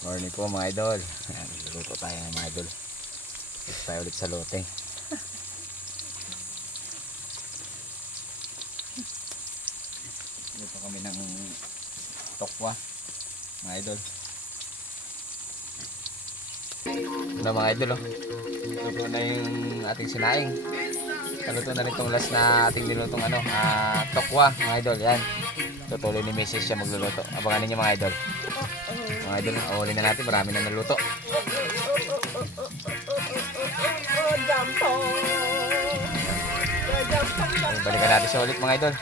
Morning po mga idol. Ayan, luto tayo mga idol. Luto tayo ulit sa lote. Luto kami ng tokwa mga idol. Ano mga idol oh. Luto na yung ating sinaing. Luto na rin itong last na ating nilutong tokwa mga idol. Yan. Tutuloy ni Mrs. siya magluluto. Abangan ninyo mga idol. Mga idol, awalin na natin. Marami na naluto. Balikan natin siya ulit mga idol.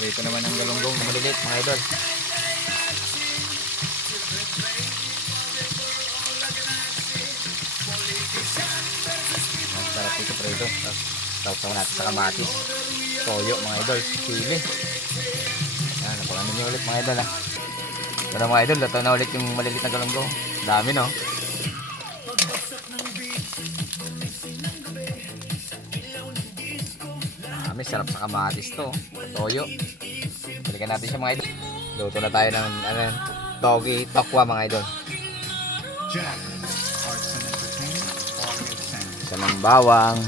Ayan, ito naman ang galunggong na maliliit mga idol. Ang sarap ito pero ito. Tapos natin sa kamatis. Toyo mga idol. Chili. Ayan, napakan ninyo ulit mga idol ha. Ito na mga idol. Ito na ulit yung maliliit na galunggong. Dami no. Sarap sa kamatis to. Toyo. Balikan natin siya mga idol. Luto na tayo ng doggy tokwa mga idol. Isa ng bawang.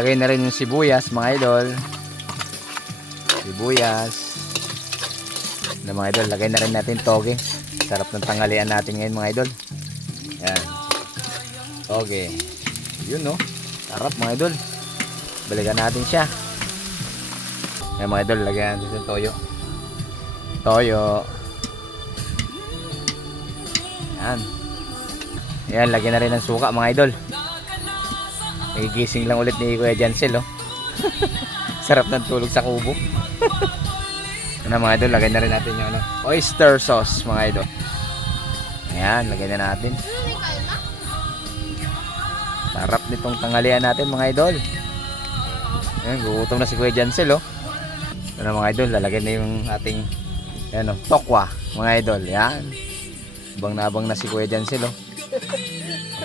Lagay na rin yung sibuyas mga idol. Sibuyas. Na mga idol, lagay na rin natin toge. Sarap ng tanghalian natin ngayon mga idol. Yan. Toge. Yun no. Sarap mga idol. Balikan natin siya. Ayan mga idol, lagyan natin yung toyo. Toyo. Ayan. Ayan, lagyan na rin ng suka mga idol. Nagigising lang ulit ni Kuya Jansel oh. Sarap ng tulog sa kubo. Ayan mga idol, lagyan na rin natin yung oyster sauce mga idol. Ayan, lagyan na natin. Sarap nitong tanghalian natin mga idol. Ayan, gugutom na si Kuya Jansel oh. Ano mga idol, lalagyan na yung ating tokwa mga idol. Yan. Abang na si Kuya Jansel oh.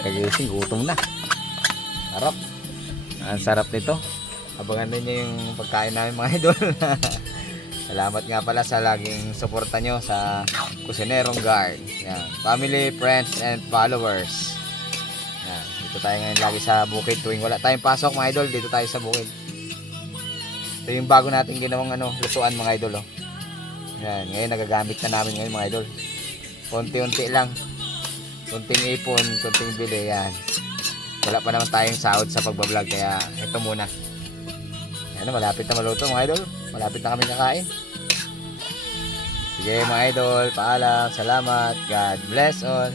Kagising, gutom na. Sarap. Ang sarap nito. Abangan niyo yung pagkain namin mga idol. Salamat nga pala sa laging suporta nyo sa Kusinerong Guard. Yan. Family, friends, and followers. Yan. Dito tayo ngayon lagi sa bukid. Tuwing wala tayong pasok mga idol, dito tayo sa bukid. Ito yung bago natin ginawang lutuan mga idol oh. Yan, ngayon nagagamit na namin ngayon mga idol. Konti-unti lang. Konting ipon, konting bili yan. Wala pa naman tayong sahod sa pagbablog kaya ito muna. Yan, malapit na maluto mga idol. Malapit na kami kakain. Sige mga idol, paalam, salamat. God bless all.